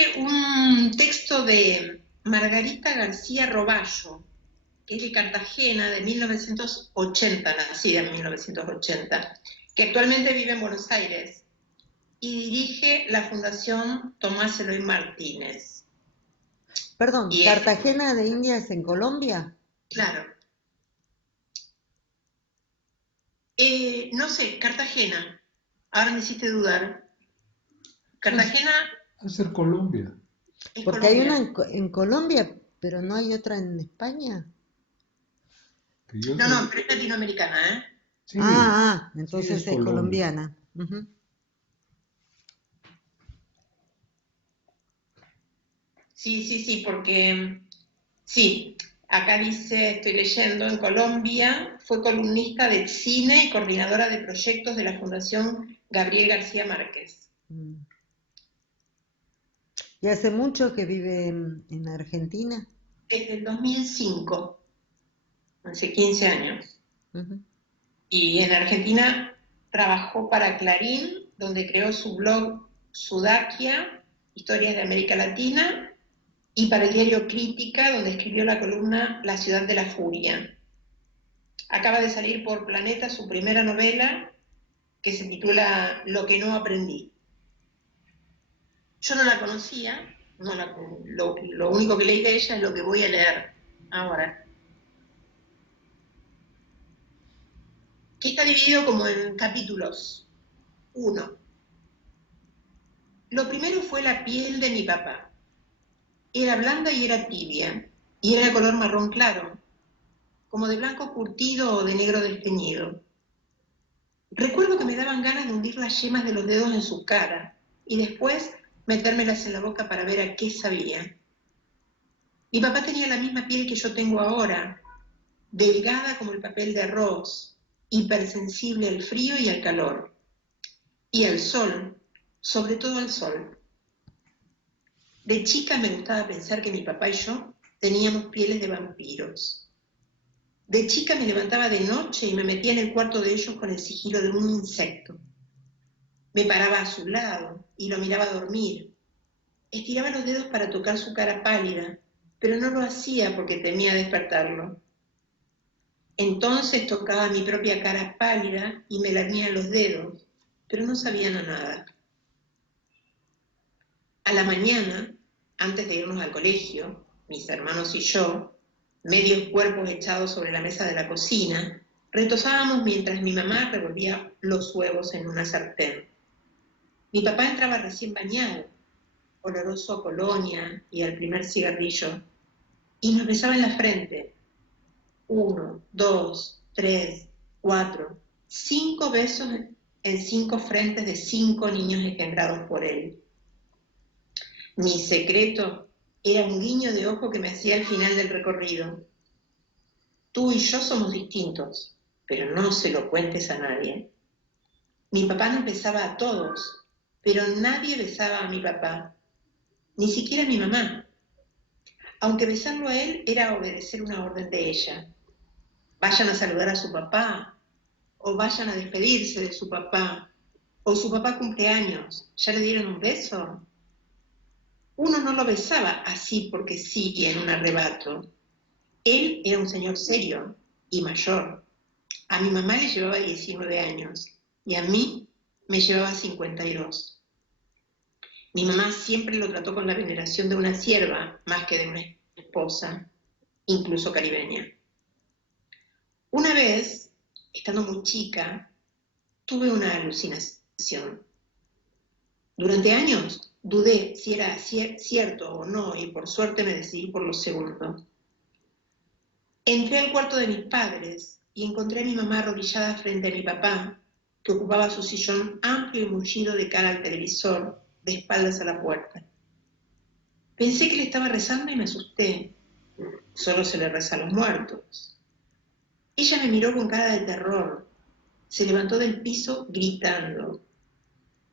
traje un texto de Margarita García Roballo, que es de Cartagena, de 1980, nacida en 1980, que actualmente vive en Buenos Aires y dirige la Fundación Tomás Eloy Martínez. Perdón, Y es, ¿Cartagena de Indias en Colombia? claro, no sé, Cartagena, ahora me hiciste dudar. Es, Cartagena es ser Colombia. es Porque hay una Colombia. en Colombia, pero no hay otra en España. Que yo No, sé. no, pero es latinoamericana, ¿eh? Sí, sí, es Entonces es Colombia. colombiana. Ujú. Sí, sí, sí, porque sí, acá dice, estoy leyendo, en Colombia fue columnista de cine y coordinadora de proyectos de la Fundación Gabriel García Márquez. Mm. ¿Y hace mucho que vive en Argentina? Desde el 2005, hace 15 años. Ujú. Y en Argentina trabajó para Clarín, donde creó su blog Sudaquia, Historias de América Latina, y para el diario Crítica, donde escribió la columna La Ciudad de la Furia. Acaba de salir por Planeta su primera novela, que se titula Lo que no aprendí. Yo no la conocía, lo único que leí de ella es lo que voy a leer ahora, que está dividido como en capítulos. 1. Lo primero fue la piel de mi papá. Era blanda y era tibia, y era de color marrón claro, como de blanco curtido o de negro desteñido. Recuerdo que me daban ganas de hundir las yemas de los dedos en su cara y después metérmelas en la boca para ver a qué sabía. Mi papá tenía la misma piel que yo tengo ahora, delgada como el papel de arroz, hipersensible al frío y al calor, y al sol, sobre todo al sol. De chica me gustaba pensar que mi papá y yo teníamos pieles de vampiros. De chica me levantaba de noche y me metía en el cuarto de ellos con el sigilo de un insecto. Me paraba a su lado y lo miraba dormir. Estiraba los dedos para tocar su cara pálida, pero no lo hacía porque temía despertarlo. Entonces tocaba mi propia cara pálida y me lamía los dedos, pero no sabían a nada. A la mañana, antes de irnos al colegio, mis hermanos y yo, medios cuerpos echados sobre la mesa de la cocina, retosábamos mientras mi mamá revolvía los huevos en una sartén. Mi papá entraba recién bañado, oloroso a colonia y al primer cigarrillo, y nos besaba en la frente. 1, 2, 3, 4, 5 besos en 5 frentes de 5 niños engendrados por él. Mi secreto era un guiño de ojo que me hacía al final del recorrido. Tú y yo somos distintos, pero no se lo cuentes a nadie. Mi papá nos besaba a todos, pero nadie besaba a mi papá, ni siquiera a mi mamá, aunque besarlo a él era obedecer una orden de ella. Vayan a saludar a su papá, o vayan a despedirse de su papá, o su papá cumpleaños, ¿ya le dieron un beso? Uno no lo besaba así porque sí en un arrebato. Él era un señor serio y mayor. A mi mamá le llevaba 19 años y a mí me llevaba 52. Mi mamá siempre lo trató con la veneración de una sierva más que de una esposa, incluso caribeña. Una vez, estando muy chica, tuve una alucinación. Durante años dudé si era cierto o no y por suerte me decidí por lo segundo. Entré al cuarto de mis padres y encontré a mi mamá arrodillada frente a mi papá, que ocupaba su sillón amplio y mullido de cara al televisor, de espaldas a la puerta. Pensé que le estaba rezando y me asusté. Solo se le reza a los muertos. Ella me miró con cara de terror. Se levantó del piso gritando.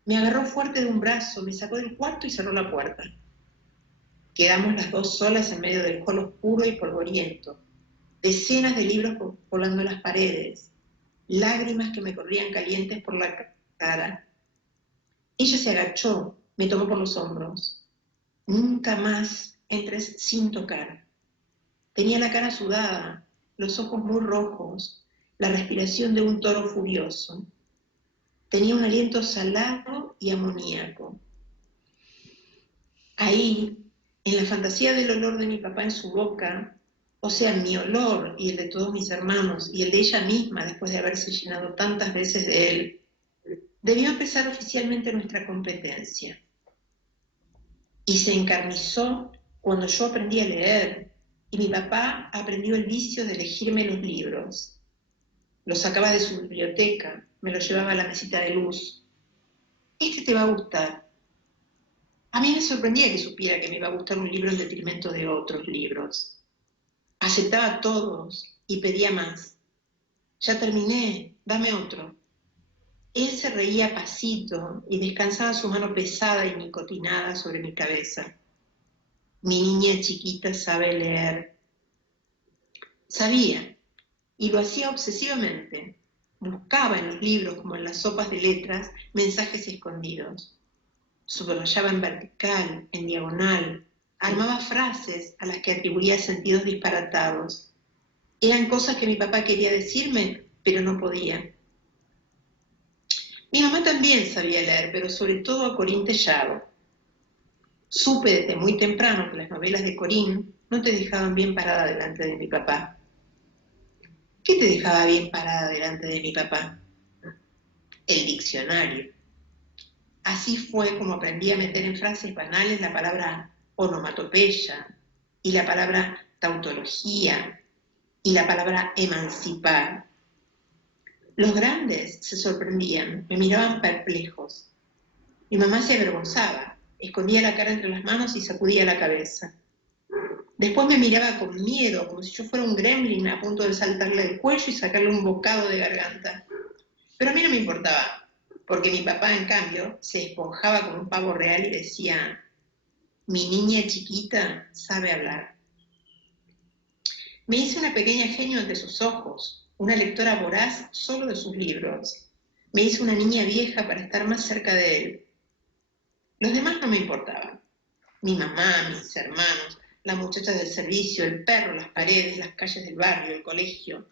Me agarró fuerte de un brazo, me sacó del cuarto y cerró la puerta. Quedamos las dos solas en medio del hall oscuro y polvoriento. Decenas de libros volando en las paredes, lágrimas que me corrían calientes por la cara. Ella se agachó, me tomó por los hombros. Nunca más entres sin tocar. Tenía la cara sudada, los ojos muy rojos, la respiración de un toro furioso. Tenía un aliento salado y amoníaco. Ahí, en la fantasía del olor de mi papá en su boca, o sea, mi olor y el de todos mis hermanos y el de ella misma después de haberse llenado tantas veces de él, debió empezar oficialmente nuestra competencia. Y se encarnizó cuando yo aprendí a leer y mi papá aprendió el vicio de elegirme los libros. Los sacaba de su biblioteca, me los llevaba a la mesita de luz. Este te va a gustar. A mí me sorprendía que supiera que me iba a gustar un libro en detrimento de otros libros. Aceptaba todos y pedía más. Ya terminé, dame otro. Él se reía pasito y descansaba su mano pesada y nicotinada sobre mi cabeza. Mi niña chiquita sabe leer. Sabía, y lo hacía obsesivamente. Buscaba en los libros, como en las sopas de letras, mensajes escondidos. Subrayaba en vertical, en diagonal, armaba frases a las que atribuía sentidos disparatados. Eran cosas que mi papá quería decirme, pero no podía. Mi mamá también sabía leer, pero sobre todo a Corín Tellado. Supe desde muy temprano que las novelas de Corín no te dejaban bien parada delante de mi papá. ¿Qué te dejaba bien parada delante de mi papá? El diccionario. Así fue como aprendí a meter en frases banales la palabra onomatopeya, y la palabra tautología, y la palabra emancipar. Los grandes se sorprendían, me miraban perplejos. Mi mamá se avergonzaba, escondía la cara entre las manos y sacudía la cabeza. Después me miraba con miedo, como si yo fuera un gremlin a punto de saltarle el cuello y sacarle un bocado de garganta. Pero a mí no me importaba, porque mi papá, en cambio, se esponjaba como un pavo real y decía: mi niña chiquita sabe hablar. Me hice una pequeña genio ante sus ojos, una lectora voraz solo de sus libros. Me hice una niña vieja para estar más cerca de él. Los demás no me importaban. Mi mamá, mis hermanos, las muchachas del servicio, el perro, las paredes, las calles del barrio, el colegio,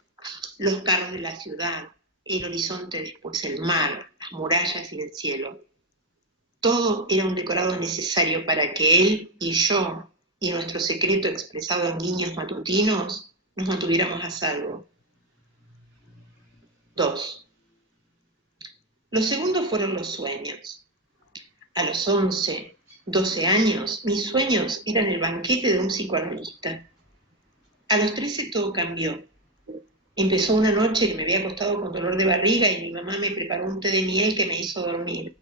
los carros de la ciudad, el horizonte, después el mar, las murallas y el cielo. Todo era un decorado necesario para que él y yo, y nuestro secreto expresado en guiños matutinos, nos mantuviéramos a salvo. 2. Los segundos fueron los sueños. A los 11, 12 años, mis sueños eran el banquete de un psicoanalista. A los 13 todo cambió. Empezó una noche que me había acostado con dolor de barriga y mi mamá me preparó un té de miel que me hizo dormir.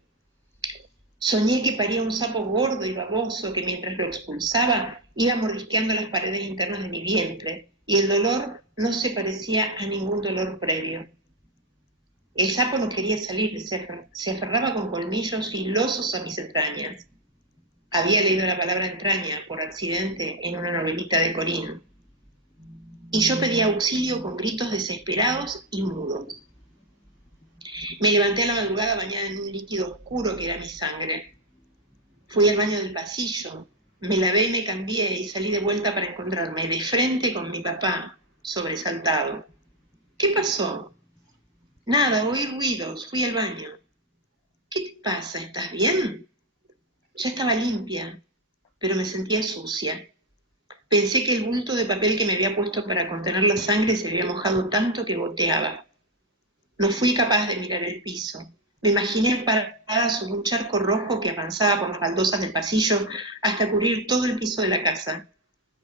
Soñé que paría un sapo gordo y baboso que mientras lo expulsaba iba mordisqueando las paredes internas de mi vientre y el dolor no se parecía a ningún dolor previo. El sapo no quería salir, se aferraba con colmillos filosos a mis entrañas. Había leído la palabra entraña por accidente en una novelita de Corín. Y yo pedía auxilio con gritos desesperados y mudos. Me levanté a la madrugada bañada en un líquido oscuro que era mi sangre. Fui al baño del pasillo, me lavé y me cambié y salí de vuelta para encontrarme de frente con mi papá, sobresaltado. ¿Qué pasó? Nada, oí ruidos, fui al baño. ¿Qué te pasa? ¿Estás bien? Ya estaba limpia, pero me sentía sucia. Pensé que el bulto de papel que me había puesto para contener la sangre se había mojado tanto que goteaba. No fui capaz de mirar el piso. Me imaginé parada sobre un charco rojo que avanzaba por las baldosas del pasillo hasta cubrir todo el piso de la casa,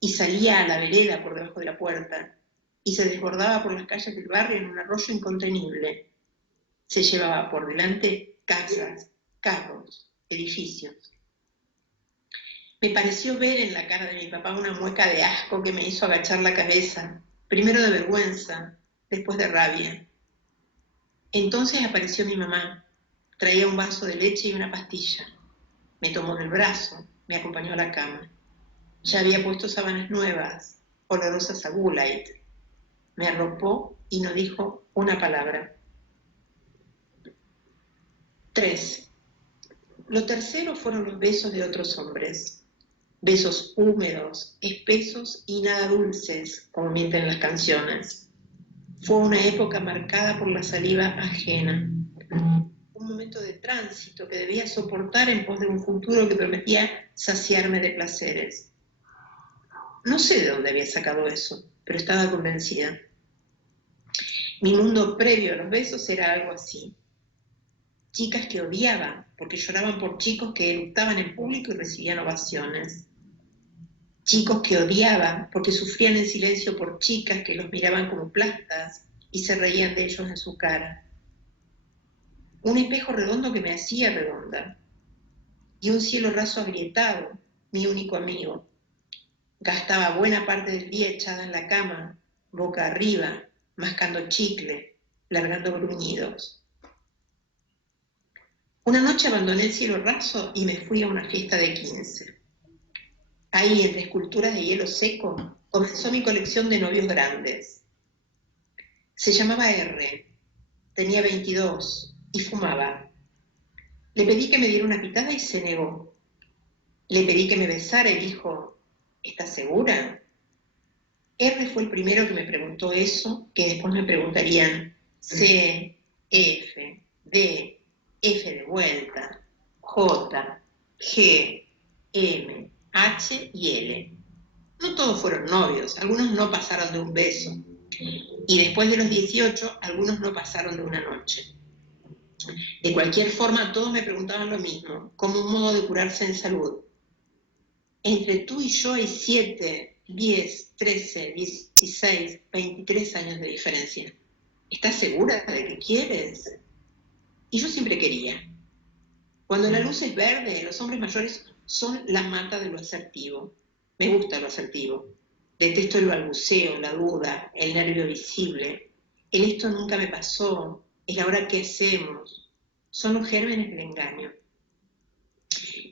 y salía a la vereda por debajo de la puerta, y se desbordaba por las calles del barrio en un arroyo incontenible. Se llevaba por delante casas, carros, edificios. Me pareció ver en la cara de mi papá una mueca de asco que me hizo agachar la cabeza, primero de vergüenza, después de rabia. Entonces apareció mi mamá. Traía un vaso de leche y una pastilla. Me tomó del brazo, me acompañó a la cama. Ya había puesto sábanas nuevas, olorosas a Gulait. Me arropó y no dijo una palabra. 3. Lo tercero fueron los besos de otros hombres. besos húmedos, espesos y nada dulces, como mienten las canciones. Fue una época marcada por la saliva ajena, un momento de tránsito que debía soportar en pos de un futuro que prometía saciarme de placeres. No sé de dónde había sacado eso, pero estaba convencida. Mi mundo previo a los besos era algo así. Chicas que odiaban porque lloraban por chicos que eructaban en público y recibían ovaciones. Chicos que odiaban porque sufrían en silencio por chicas que los miraban como plastas y se reían de ellos en su cara. Un espejo redondo que me hacía redonda. Y un cielo raso agrietado, mi único amigo. Gastaba buena parte del día echada en la cama, boca arriba, mascando chicle, largando gruñidos. Una noche abandoné el cielo raso y me fui a una fiesta de 15. Ahí, entre esculturas de hielo seco, comenzó mi colección de novios grandes. Se llamaba R, tenía 22 y fumaba. Le pedí que me diera una pitada y se negó. Le pedí que me besara y dijo, ¿estás segura? R fue el primero que me preguntó eso, que después me preguntarían C, F, D, F de vuelta, J, G, M, H y L. No todos fueron novios, algunos no pasaron de un beso. Y después de los 18, algunos no pasaron de una noche. De cualquier forma, todos me preguntaban lo mismo, como un modo de curarse en salud. Entre tú y yo hay 7, 10, 13, 16, 23 años de diferencia. ¿Estás segura de que quieres? Y yo siempre quería. Cuando la luz es verde, los hombres mayores son la mata de lo asertivo. Me gusta lo asertivo. Detesto el balbuceo, la duda, el nervio visible. El esto nunca me pasó, el ahora qué hacemos. Son los gérmenes del engaño.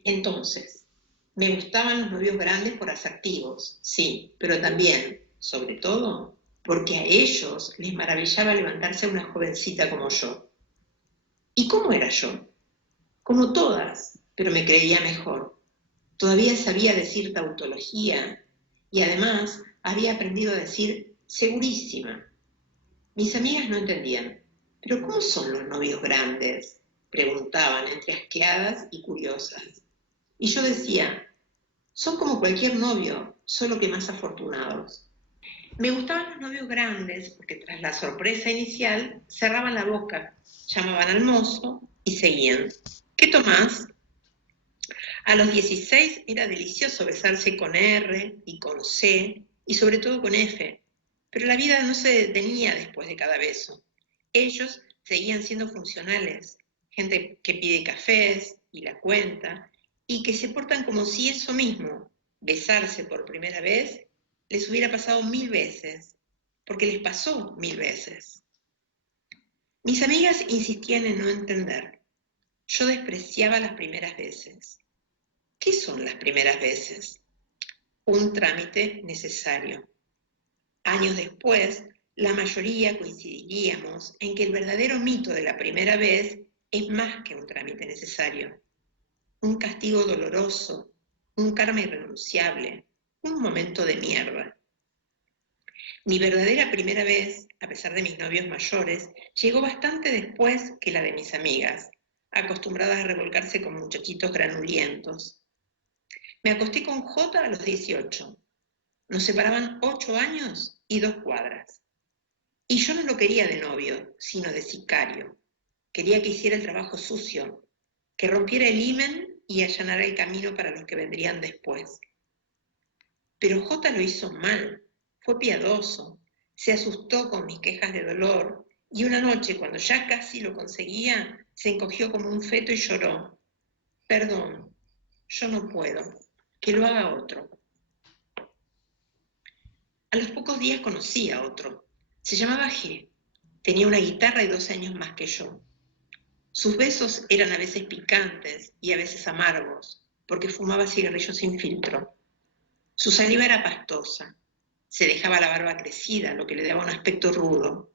Entonces, me gustaban los novios grandes por asertivos, sí, pero también, sobre todo, porque a ellos les maravillaba levantarse a una jovencita como yo. ¿Y cómo era yo? Como todas, pero me creía mejor. Todavía sabía decir tautología y además había aprendido a decir segurísima. Mis amigas no entendían. ¿Pero cómo son los novios grandes?, preguntaban entre asqueadas y curiosas. Y yo decía, son como cualquier novio, solo que más afortunados. Me gustaban los novios grandes porque tras la sorpresa inicial cerraban la boca, llamaban al mozo y seguían. ¿Qué tomás? A los 16 era delicioso besarse con R y con C y sobre todo con F, pero la vida no se detenía después de cada beso. Ellos seguían siendo funcionales, gente que pide cafés y la cuenta, y que se portan como si eso mismo, besarse por primera vez, les hubiera pasado 1000 veces, porque les pasó 1000 veces. Mis amigas insistían en no entender. Yo despreciaba las primeras veces. ¿Qué son las primeras veces? Un trámite necesario. Años después, la mayoría coincidiríamos en que el verdadero mito de la primera vez es más que un trámite necesario. Un castigo doloroso, un karma irrenunciable, un momento de mierda. Mi verdadera primera vez, a pesar de mis novios mayores, llegó bastante después que la de mis amigas, acostumbradas a revolcarse con muchachitos granulientos. Me acosté con J a los 18. Nos separaban 8 años y 2 cuadras. Y yo no lo quería de novio, sino de sicario. Quería que hiciera el trabajo sucio, que rompiera el himen y allanara el camino para los que vendrían después. Pero J lo hizo mal, fue piadoso, se asustó con mis quejas de dolor y una noche, cuando ya casi lo conseguía, se encogió como un feto y lloró. Perdón, yo no puedo, que lo haga otro. A los pocos días conocí a otro. Se llamaba G. Tenía una guitarra y 12 años más que yo. Sus besos eran a veces picantes y a veces amargos, porque fumaba cigarrillos sin filtro. Su saliva era pastosa. Se dejaba la barba crecida, lo que le daba un aspecto rudo.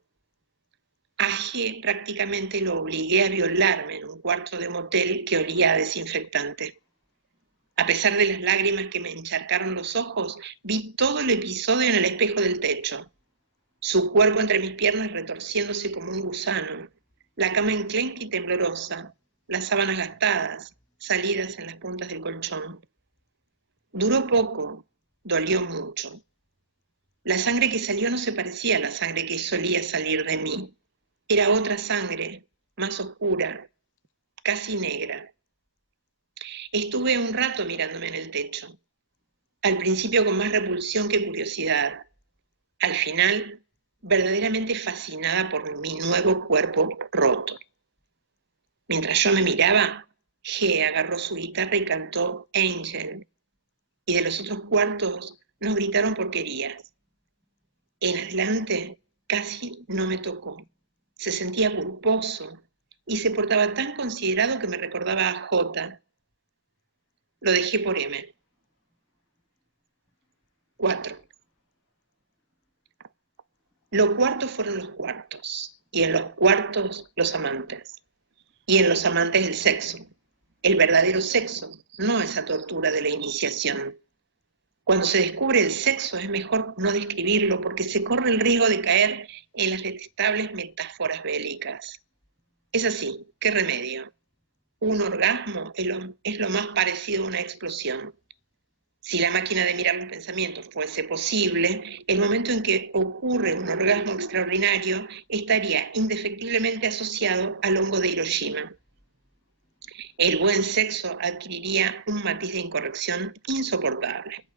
A G prácticamente lo obligué a violarme en un cuarto de motel que olía a desinfectante. A pesar de las lágrimas que me encharcaron los ojos, vi todo el episodio en el espejo del techo. Su cuerpo entre mis piernas retorciéndose como un gusano, la cama enclenque y temblorosa, las sábanas gastadas, salidas en las puntas del colchón. Duró poco, dolió mucho. La sangre que salió no se parecía a la sangre que solía salir de mí. Era otra sangre, más oscura, casi negra. Estuve un rato mirándome en el techo, al principio con más repulsión que curiosidad, al final verdaderamente fascinada por mi nuevo cuerpo roto. Mientras yo me miraba, G agarró su guitarra y cantó Angel, y de los otros cuartos nos gritaron porquerías. En adelante casi no me tocó. Se sentía culposo y se portaba tan considerado que me recordaba a J. Lo dejé por M. 4. Los cuartos fueron los cuartos, y en los cuartos los amantes, y en los amantes el sexo, el verdadero sexo, no esa tortura de la iniciación. Cuando se descubre el sexo es mejor no describirlo porque se corre el riesgo de caer en las detestables metáforas bélicas. Es así, ¿qué remedio? Un orgasmo es lo más parecido a una explosión. Si la máquina de mirar los pensamientos fuese posible, el momento en que ocurre un orgasmo extraordinario estaría indefectiblemente asociado al hongo de Hiroshima. El buen sexo adquiriría un matiz de incorrección insoportable.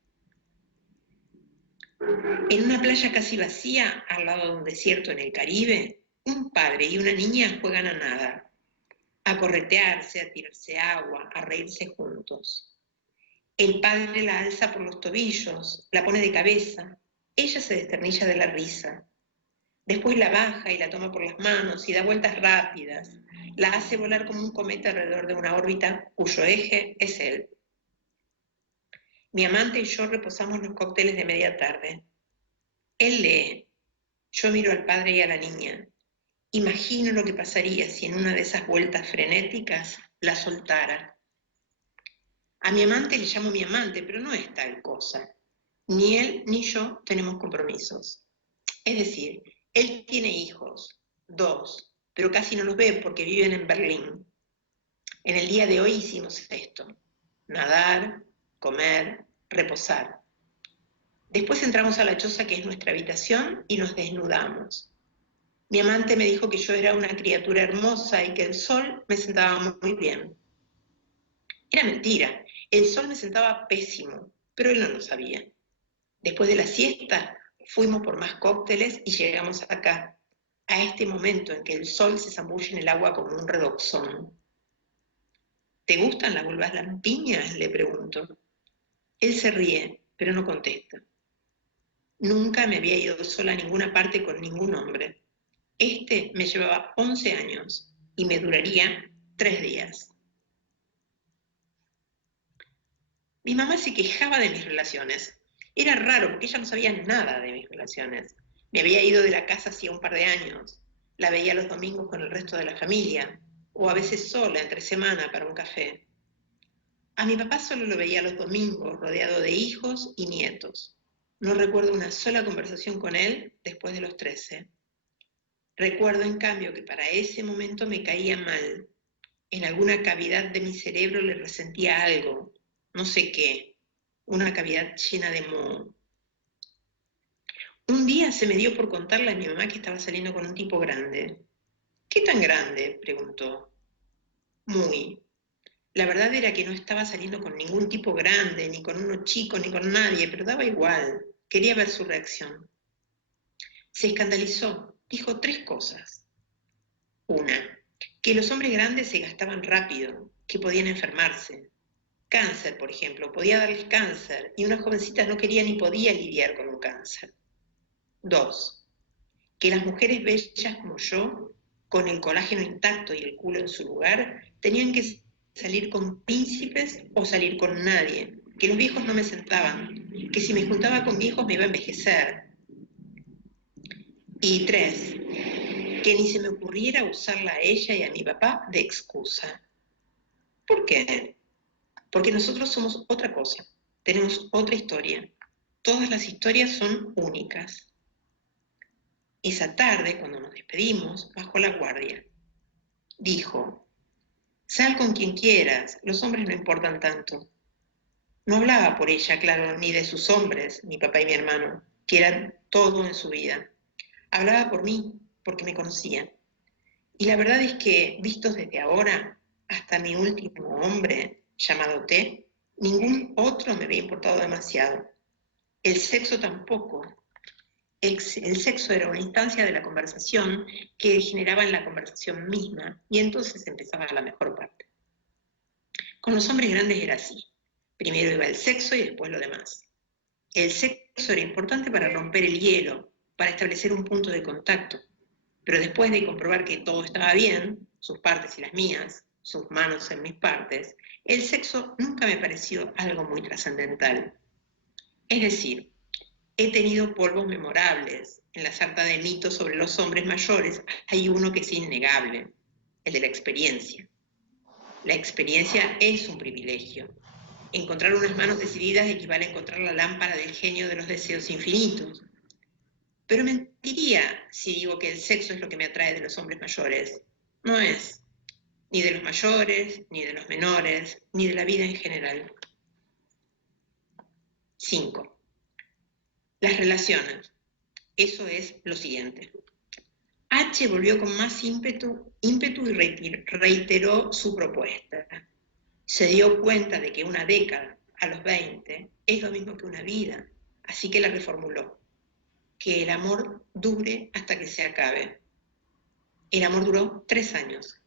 En una playa casi vacía, al lado de un desierto en el Caribe, un padre y una niña juegan a nadar, a corretearse, a tirarse agua, a reírse juntos. El padre la alza por los tobillos, la pone de cabeza, ella se desternilla de la risa. Después la baja y la toma por las manos y da vueltas rápidas, la hace volar como un cometa alrededor de una órbita cuyo eje es él. Mi amante y yo reposamos los cócteles de media tarde. Él lee, yo miro al padre y a la niña. Imagino lo que pasaría si en una de esas vueltas frenéticas la soltara. A mi amante le llamo mi amante, pero no es tal cosa. Ni él ni yo tenemos compromisos. Es decir, él tiene hijos, 2, pero casi no los ve porque viven en Berlín. En el día de hoy hicimos esto: nadar, comer, reposar. Después entramos a la choza que es nuestra habitación y nos desnudamos. Mi amante me dijo que yo era una criatura hermosa y que el sol me sentaba muy bien. Era mentira, el sol me sentaba pésimo, pero él no lo sabía. Después de la siesta fuimos por más cócteles y llegamos acá, a este momento en que el sol se zambulle en el agua como un redoxón. ¿Te gustan las vulvas lampiñas?, le pregunto. Él se ríe, pero no contesta. Nunca me había ido sola a ninguna parte con ningún hombre. Este me llevaba 11 años y me duraría 3 días. Mi mamá se quejaba de mis relaciones. Era raro porque ella no sabía nada de mis relaciones. Me había ido de la casa hacía un par de años. La veía los domingos con el resto de la familia, o a veces sola entre semana para un café. A mi papá solo lo veía los domingos, rodeado de hijos y nietos. No recuerdo una sola conversación con él después de los 13. Recuerdo, en cambio, que para ese momento me caía mal. En alguna cavidad de mi cerebro le resentía algo, no sé qué, una cavidad llena de moho. Un día se me dio por contarle a mi mamá que estaba saliendo con un tipo grande. ¿Qué tan grande?, preguntó. Muy. La verdad era que no estaba saliendo con ningún tipo grande, ni con uno chico, ni con nadie, pero daba igual. Quería ver su reacción. Se escandalizó. Dijo 3 cosas. Una, que los hombres grandes se gastaban rápido, que podían enfermarse. Cáncer, por ejemplo, podía darles cáncer, y una jovencita no quería ni podía lidiar con un cáncer. 2, que las mujeres bellas como yo, con el colágeno intacto y el culo en su lugar, tenían que salir con príncipes o salir con nadie, que los viejos no me sentaban, que si me juntaba con viejos me iba a envejecer. Y 3, que ni se me ocurriera usarla a ella y a mi papá de excusa. ¿Por qué? Porque nosotros somos otra cosa, tenemos otra historia. Todas las historias son únicas. Esa tarde, cuando nos despedimos, bajó la guardia. Dijo, sal con quien quieras, los hombres no importan tanto. No hablaba por ella, claro, ni de sus hombres, mi papá y mi hermano, que eran todo en su vida. Hablaba por mí, porque me conocía. Y la verdad es que, vistos desde ahora, hasta mi último hombre, llamado T, ningún otro me había importado demasiado. El sexo tampoco. El sexo era una instancia de la conversación que degeneraba en la conversación misma, y entonces empezaba la mejor parte. Con los hombres grandes era así. Primero iba el sexo y después lo demás. El sexo era importante para romper el hielo, para establecer un punto de contacto. Pero después de comprobar que todo estaba bien, sus partes y las mías, sus manos en mis partes, el sexo nunca me pareció algo muy trascendental. Es decir, he tenido polvos memorables. En la sarta de mitos sobre los hombres mayores hay uno que es innegable, el de la experiencia. La experiencia es un privilegio. Encontrar unas manos decididas equivale a encontrar la lámpara del genio de los deseos infinitos. Pero mentiría si digo que el sexo es lo que me atrae de los hombres mayores. No es. Ni de los mayores, ni de los menores, ni de la vida en general. 5. Las relaciones. Eso es lo siguiente. H volvió con más ímpetu y reiteró su propuesta. Se dio cuenta de que una década a los 20 es lo mismo que una vida, así que la reformuló. Que el amor dure hasta que se acabe. El amor duró 3 años.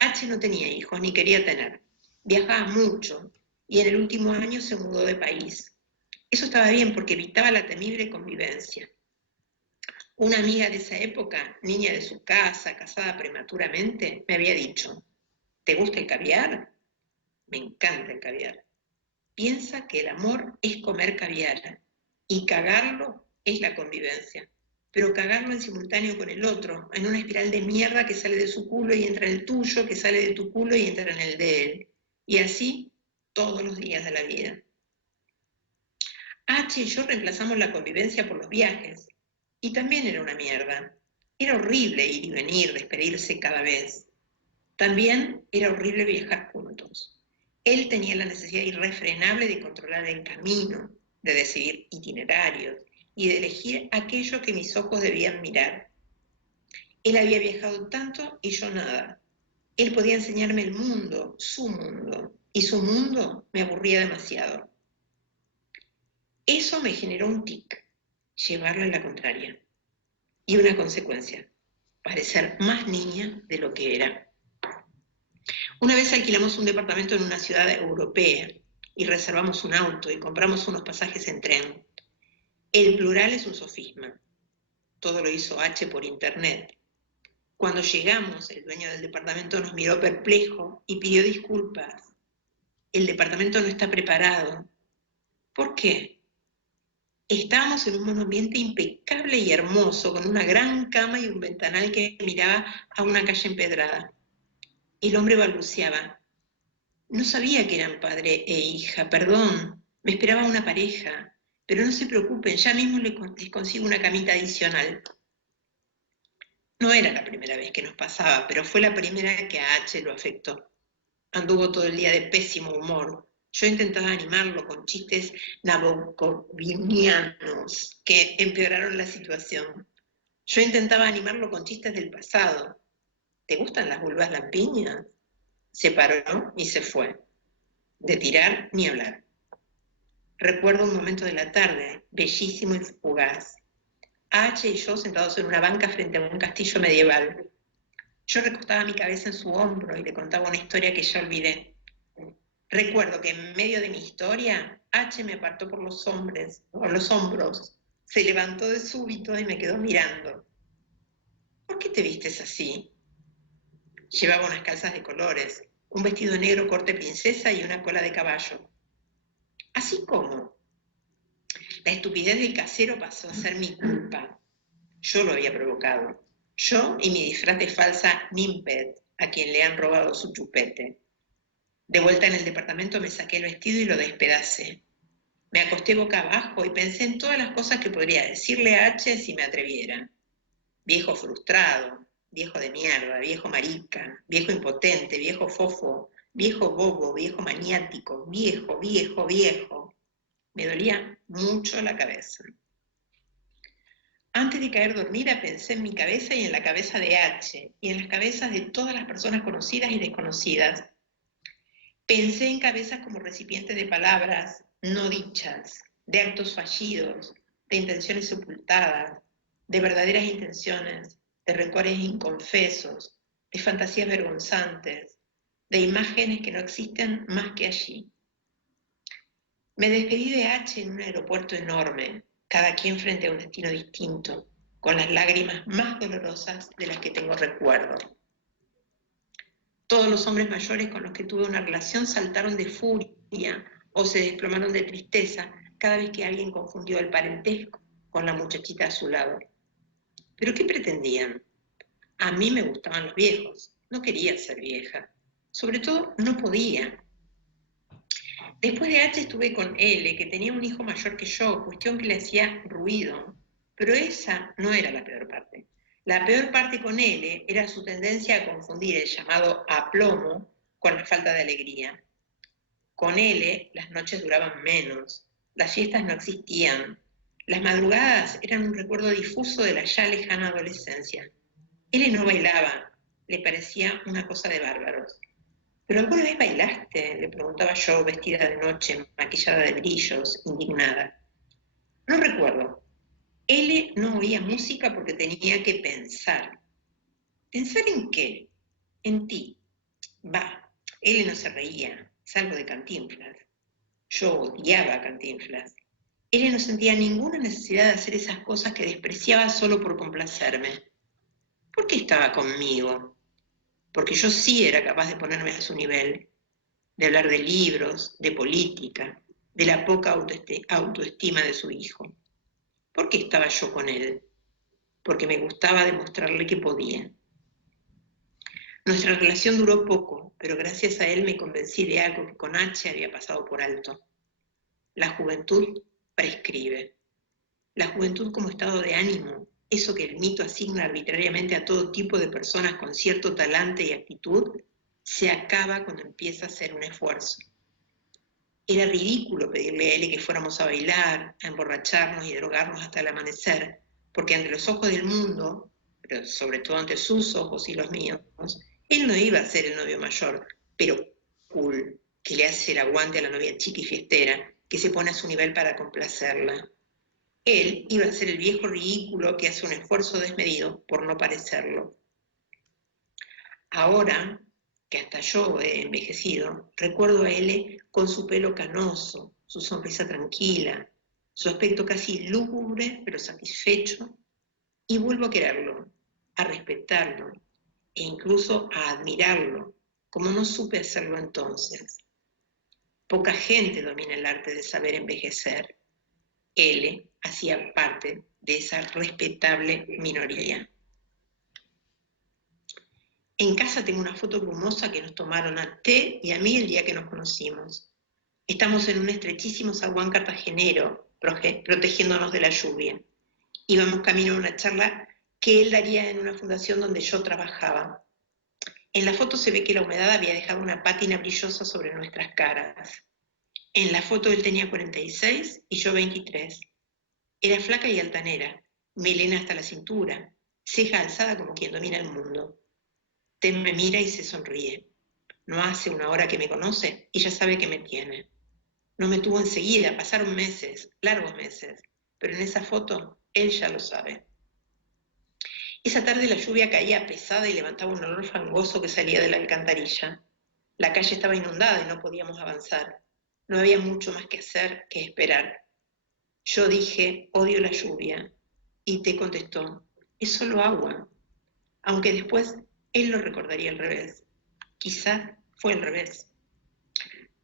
H no tenía hijos ni quería tener. Viajaba mucho y en el último año se mudó de país. Eso estaba bien porque evitaba la temible convivencia. Una amiga de esa época, niña de su casa, casada prematuramente, me había dicho, ¿te gusta el caviar? Me encanta el caviar. Piensa que el amor es comer caviar y cagarlo es la convivencia, pero cagarlo en simultáneo con el otro, en una espiral de mierda que sale de su culo y entra en el tuyo, que sale de tu culo y entra en el de él. Y así todos los días de la vida. H y yo reemplazamos la convivencia por los viajes. Y también era una mierda. Era horrible ir y venir, despedirse cada vez. También era horrible viajar juntos. Él tenía la necesidad irrefrenable de controlar el camino, de decidir itinerarios y de elegir aquello que mis ojos debían mirar. Él había viajado tanto y yo nada. Él podía enseñarme el mundo, y su mundo me aburría demasiado. Eso me generó un tic, llevarlo en la contraria. Y una consecuencia, parecer más niña de lo que era. Una vez alquilamos un departamento en una ciudad europea y reservamos un auto y compramos unos pasajes en tren. El plural es un sofisma. Todo lo hizo H por internet. Cuando llegamos, el dueño del departamento nos miró perplejo y pidió disculpas. El departamento no está preparado. ¿Por qué? Estábamos en un ambiente impecable y hermoso, con una gran cama y un ventanal que miraba a una calle empedrada. El hombre balbuceaba. No sabía que eran padre e hija, perdón. Me esperaba una pareja. Pero no se preocupen, ya mismo les consigo una camita adicional. No era la primera vez que nos pasaba, pero fue la primera que a H lo afectó. Anduvo todo el día de pésimo humor. Yo intentaba animarlo con chistes nabokovinianos que empeoraron la situación. Yo intentaba animarlo con chistes del pasado. ¿Te gustan las vulvas lampiñas? Se paró y se fue. De tirar ni hablar. Recuerdo un momento de la tarde, bellísimo y fugaz. H y yo sentados en una banca frente a un castillo medieval. Yo recostaba mi cabeza en su hombro y le contaba una historia que ya olvidé. Recuerdo que en medio de mi historia, H me apartó por los hombros, se levantó de súbito y me quedó mirando. ¿Por qué te vistes así? Llevaba unas calzas de colores, un vestido negro corte princesa y una cola de caballo. ¿Así como? La estupidez del casero pasó a ser mi culpa. Yo lo había provocado. Yo y mi disfraz de falsa Nimpet, a quien le han robado su chupete. De vuelta en el departamento me saqué el vestido y lo despedacé. Me acosté boca abajo y pensé en todas las cosas que podría decirle a H si me atreviera. Viejo frustrado, viejo de mierda, viejo marica, viejo impotente, viejo fofo, viejo bobo, viejo maniático, viejo, viejo, viejo. Me dolía mucho la cabeza. Antes de caer dormida pensé en mi cabeza y en la cabeza de H, y en las cabezas de todas las personas conocidas y desconocidas. Pensé en cabezas como recipientes de palabras no dichas, de actos fallidos, de intenciones sepultadas, de verdaderas intenciones, de rencores inconfesos, de fantasías vergonzantes, de imágenes que no existen más que allí. Me despedí de H en un aeropuerto enorme, cada quien frente a un destino distinto, con las lágrimas más dolorosas de las que tengo recuerdo. Todos los hombres mayores con los que tuve una relación saltaron de furia o se desplomaron de tristeza cada vez que alguien confundió el parentesco con la muchachita a su lado. ¿Pero qué pretendían? A mí me gustaban los viejos, no quería ser vieja. Sobre todo, no podía. Después de H estuve con L, que tenía un hijo mayor que yo, cuestión que le hacía ruido. Pero esa no era la peor parte. La peor parte con L era su tendencia a confundir el llamado aplomo con la falta de alegría. Con L las noches duraban menos, las fiestas no existían, las madrugadas eran un recuerdo difuso de la ya lejana adolescencia. L no bailaba, le parecía una cosa de bárbaros. ¿Pero alguna vez bailaste?, le preguntaba yo, vestida de noche, maquillada de brillos, indignada. No recuerdo. L no oía música porque tenía que pensar. ¿Pensar en qué? En ti. Va, L no se reía, salvo de Cantinflas. Yo odiaba a Cantinflas. L no sentía ninguna necesidad de hacer esas cosas que despreciaba solo por complacerme. ¿Por qué estaba conmigo? Porque yo sí era capaz de ponerme a su nivel, de hablar de libros, de política, de la poca autoestima de su hijo. ¿Por qué estaba yo con él? Porque me gustaba demostrarle que podía. Nuestra relación duró poco, pero gracias a él me convencí de algo que con H había pasado por alto. La juventud prescribe. La juventud como estado de ánimo, eso que el mito asigna arbitrariamente a todo tipo de personas con cierto talante y actitud, se acaba cuando empieza a ser un esfuerzo. Era ridículo pedirle a él que fuéramos a bailar, a emborracharnos y drogarnos hasta el amanecer, porque ante los ojos del mundo, pero sobre todo ante sus ojos y los míos, él no iba a ser el novio mayor, pero cool, que le hace el aguante a la novia chica y fiestera, que se pone a su nivel para complacerla. Él iba a ser el viejo ridículo que hace un esfuerzo desmedido por no parecerlo. Ahora, que hasta yo he envejecido, recuerdo a él con su pelo canoso, su sonrisa tranquila, su aspecto casi lúgubre pero satisfecho, y vuelvo a quererlo, a respetarlo e incluso a admirarlo, como no supe hacerlo entonces. Poca gente domina el arte de saber envejecer. Él hacía parte de esa respetable minoría. En casa tengo una foto brumosa que nos tomaron a T y a mí el día que nos conocimos. Estamos en un estrechísimo zaguán cartagenero, protegiéndonos de la lluvia. Íbamos camino a una charla que él daría en una fundación donde yo trabajaba. En la foto se ve que la humedad había dejado una pátina brillosa sobre nuestras caras. En la foto él tenía 46 y yo 23. Era flaca y altanera, melena hasta la cintura, ceja alzada como quien domina el mundo. Tem me mira y se sonríe. No hace una hora que me conoce y ya sabe que me tiene. No me tuvo enseguida, pasaron meses, largos meses, pero en esa foto él ya lo sabe. Esa tarde la lluvia caía pesada y levantaba un olor fangoso que salía de la alcantarilla. La calle estaba inundada y no podíamos avanzar. No había mucho más que hacer que esperar. Yo dije, odio la lluvia, y T contestó, es solo agua. Aunque después él lo recordaría al revés. Quizás fue al revés.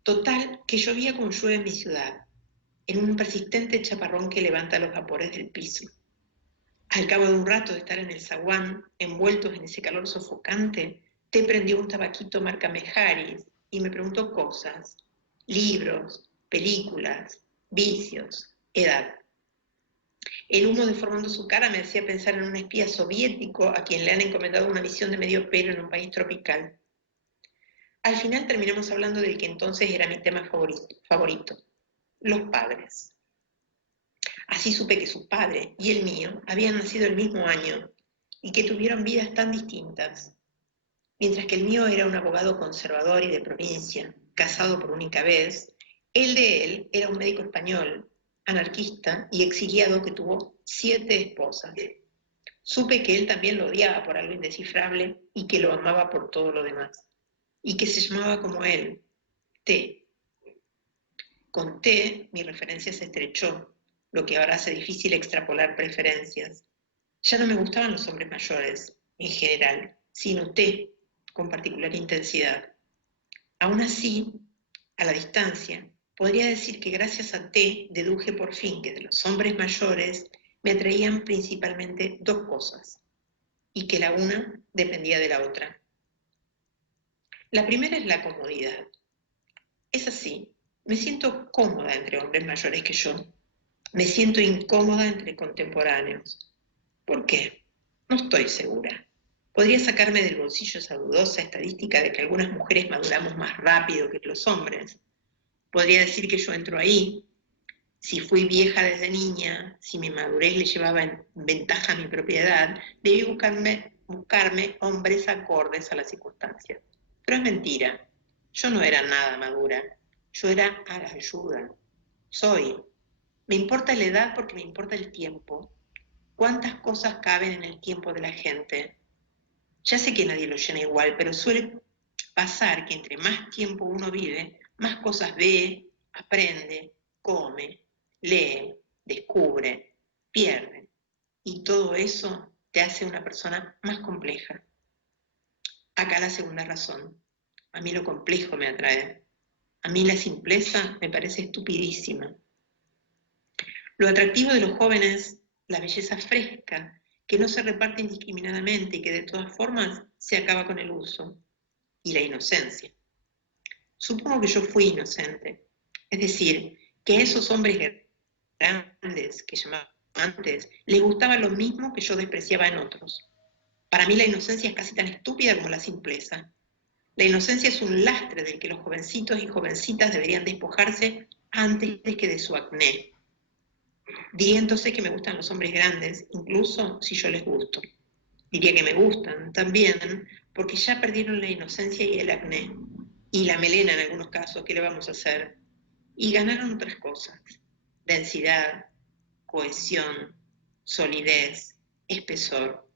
Total, que llovía como llueve en mi ciudad, en un persistente chaparrón que levanta los vapores del piso. Al cabo de un rato de estar en el zaguán, envueltos en ese calor sofocante, T prendió un tabaquito marca Mejaris y me preguntó cosas, libros, películas, vicios, edad. El humo deformando su cara me hacía pensar en un espía soviético a quien le han encomendado una misión de medio pelo en un país tropical. Al final terminamos hablando del que entonces era mi tema favorito, los padres. Así supe que su padre y el mío habían nacido el mismo año y que tuvieron vidas tan distintas. Mientras que el mío era un abogado conservador y de provincia, casado por única vez, el de él era un médico español, anarquista y exiliado que tuvo 7 esposas. Supe que él también lo odiaba por algo indescifrable y que lo amaba por todo lo demás. Y que se llamaba como él, T. Con T mi referencia se estrechó, lo que ahora hace difícil extrapolar preferencias. Ya no me gustaban los hombres mayores, en general, sino T, con particular intensidad. Aún así, a la distancia, podría decir que gracias a T deduje por fin que de los hombres mayores me atraían principalmente 2 cosas, y que la una dependía de la otra. La primera es la comodidad. Es así, me siento cómoda entre hombres mayores que yo. Me siento incómoda entre contemporáneos. ¿Por qué? No estoy segura. Podría sacarme del bolsillo esa dudosa estadística de que algunas mujeres maduramos más rápido que los hombres. Podría decir que yo entro ahí. Si fui vieja desde niña, si mi madurez le llevaba en ventaja a mi propiedad, debí buscarme hombres acordes a las circunstancias. Pero es mentira. Yo no era nada madura. Yo era a la ayuda. Soy. Me importa la edad porque me importa el tiempo. ¿Cuántas cosas caben en el tiempo de la gente? Ya sé que nadie lo llena igual, pero suele pasar que entre más tiempo uno vive, más cosas ve, aprende, come, lee, descubre, pierde. Y todo eso te hace una persona más compleja. Acá la segunda razón. A mí lo complejo me atrae. A mí la simpleza me parece estupidísima. Lo atractivo de los jóvenes, la belleza fresca, que no se reparte indiscriminadamente y que de todas formas se acaba con el uso, y la inocencia. Supongo que yo fui inocente, es decir, que a esos hombres grandes que llamaban antes les gustaba lo mismo que yo despreciaba en otros. Para mí la inocencia es casi tan estúpida como la simpleza. La inocencia es un lastre del que los jovencitos y jovencitas deberían despojarse antes que de su acné. Diría entonces que me gustan los hombres grandes, incluso si yo les gusto. Diría que me gustan también porque ya perdieron la inocencia y el acné, y la melena en algunos casos, ¿qué le vamos a hacer? Y ganaron otras cosas, densidad, cohesión, solidez, espesor,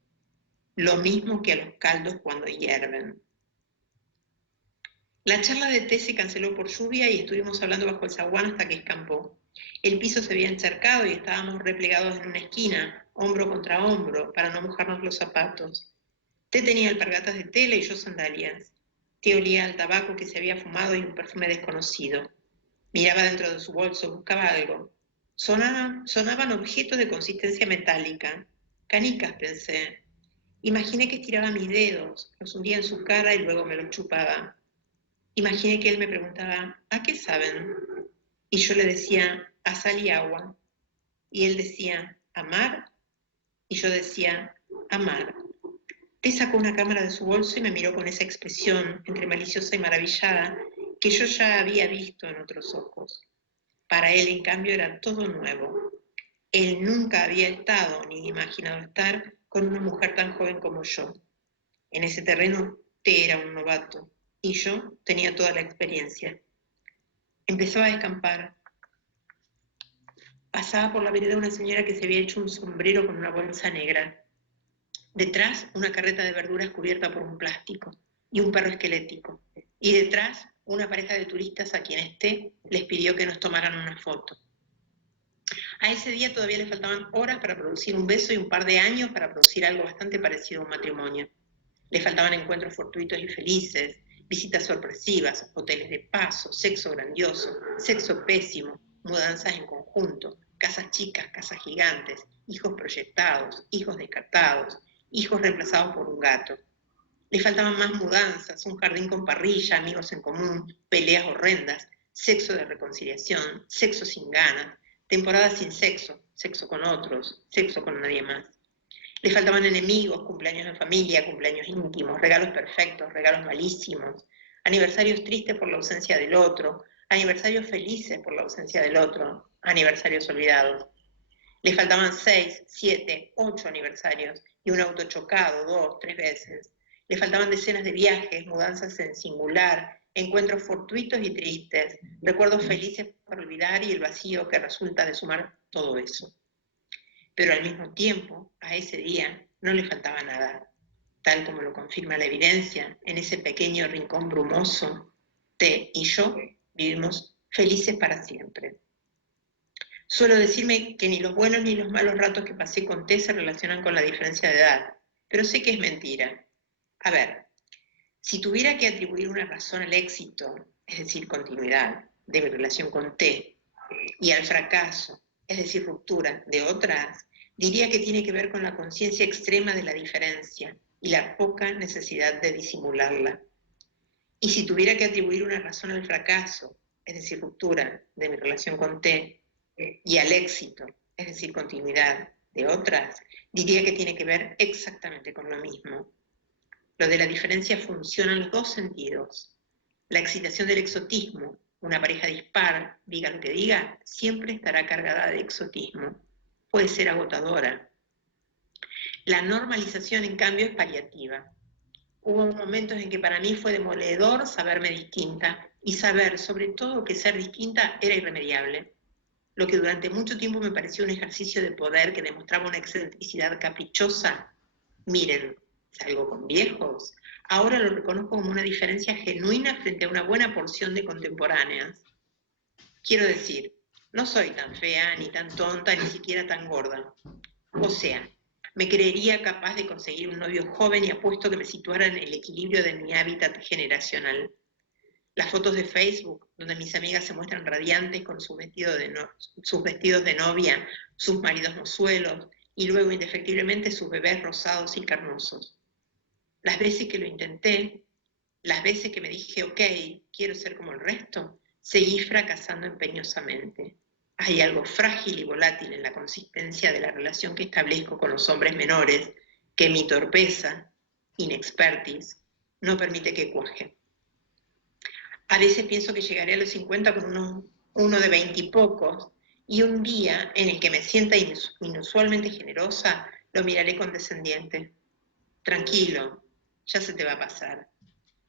lo mismo que a los caldos cuando hierven. La charla de té se canceló por lluvia y estuvimos hablando bajo el zaguán hasta que escampó. El piso se había encharcado y estábamos replegados en una esquina, hombro contra hombro, para no mojarnos los zapatos. Té tenía alpargatas de tela y yo sandalias. Té olía al tabaco que se había fumado y un perfume desconocido. Miraba dentro de su bolso, buscaba algo. Sonaban objetos de consistencia metálica. Canicas, pensé. Imaginé que estiraba mis dedos, los hundía en su cara y luego me los chupaba. Imaginé que él me preguntaba, ¿a qué saben? Y yo le decía, a sal y agua. Y él decía, ¿a mar? Y yo decía, a mar. Té sacó una cámara de su bolso y me miró con esa expresión, entre maliciosa y maravillada, que yo ya había visto en otros ojos. Para él, en cambio, era todo nuevo. Él nunca había estado ni imaginado estar con una mujer tan joven como yo. En ese terreno, Té era un novato y yo tenía toda la experiencia. Empezaba a escampar. Pasaba por la vereda una señora que se había hecho un sombrero con una bolsa negra. Detrás, una carreta de verduras cubierta por un plástico y un perro esquelético. Y detrás, una pareja de turistas a quienes Té les pidió que nos tomaran una foto. A ese día todavía le faltaban horas para producir un beso y un par de años para producir algo bastante parecido a un matrimonio. Le faltaban encuentros fortuitos y felices, visitas sorpresivas, hoteles de paso, sexo grandioso, sexo pésimo, mudanzas en conjunto, casas chicas, casas gigantes, hijos proyectados, hijos descartados, hijos reemplazados por un gato. Le faltaban más mudanzas, un jardín con parrilla, amigos en común, peleas horrendas, sexo de reconciliación, sexo sin ganas, temporadas sin sexo, sexo con otros, sexo con nadie más. Le faltaban enemigos, cumpleaños en familia, cumpleaños íntimos, regalos perfectos, regalos malísimos, aniversarios tristes por la ausencia del otro, aniversarios felices por la ausencia del otro, aniversarios olvidados. Le faltaban 6, 7, 8 aniversarios y un auto chocado 2, 3 veces. Le faltaban decenas de viajes, mudanzas en singular, encuentros fortuitos y tristes, recuerdos felices por olvidar y el vacío que resulta de sumar todo eso. Pero al mismo tiempo, a ese día no le faltaba nada, tal como lo confirma la evidencia, en ese pequeño rincón brumoso, T y yo vivimos felices para siempre. Suelo decirme que ni los buenos ni los malos ratos que pasé con T se relacionan con la diferencia de edad, pero sé que es mentira. A ver, si tuviera que atribuir una razón al éxito, es decir, continuidad, de mi relación con T, y al fracaso, es decir, ruptura, de otras, diría que tiene que ver con la conciencia extrema de la diferencia y la poca necesidad de disimularla. Y si tuviera que atribuir una razón al fracaso, es decir, ruptura, de mi relación con T, y al éxito, es decir, continuidad, de otras, diría que tiene que ver exactamente con lo mismo. Lo de la diferencia funciona en los dos sentidos. La excitación del exotismo, una pareja dispar, diga lo que diga, siempre estará cargada de exotismo. Puede ser agotadora. La normalización, en cambio, es paliativa. Hubo momentos en que para mí fue demoledor saberme distinta y saber, sobre todo, que ser distinta era irremediable. Lo que durante mucho tiempo me pareció un ejercicio de poder que demostraba una excentricidad caprichosa. Miren, salgo con viejos. Ahora lo reconozco como una diferencia genuina frente a una buena porción de contemporáneas. Quiero decir, no soy tan fea, ni tan tonta, ni siquiera tan gorda. O sea, me creería capaz de conseguir un novio joven y apuesto que me situara en el equilibrio de mi hábitat generacional. Las fotos de Facebook, donde mis amigas se muestran radiantes con sus vestidos de novia, sus maridos mozuelos y luego indefectiblemente sus bebés rosados y carnosos. Las veces que lo intenté, las veces que me dije, ok, quiero ser como el resto, seguí fracasando empeñosamente. Hay algo frágil y volátil en la consistencia de la relación que establezco con los hombres menores que mi torpeza, inexpertis, no permite que cuaje. A veces pienso que llegaré a los 50 con uno de 20 y pocos, y un día en el que me sienta inusualmente generosa, lo miraré condescendiente. Tranquilo, ya se te va a pasar.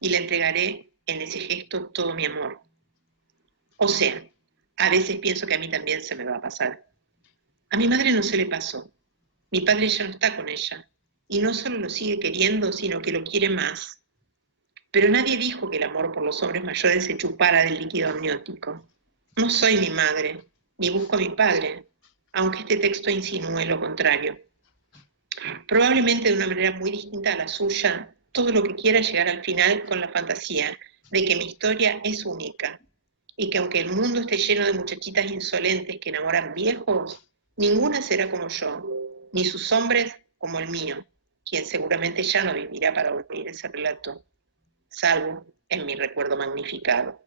Y le entregaré en ese gesto todo mi amor. O sea, a veces pienso que a mí también se me va a pasar. A mi madre no se le pasó. Mi padre ya no está con ella. Y no solo lo sigue queriendo, sino que lo quiere más. Pero nadie dijo que el amor por los hombres mayores se chupara del líquido amniótico. No soy mi madre, ni busco a mi padre, aunque este texto insinúe lo contrario. Probablemente de una manera muy distinta a la suya, todo lo que quiera llegar al final con la fantasía de que mi historia es única y que aunque el mundo esté lleno de muchachitas insolentes que enamoran viejos, ninguna será como yo, ni sus hombres como el mío, quien seguramente ya no vivirá para oír ese relato, salvo en mi recuerdo magnificado.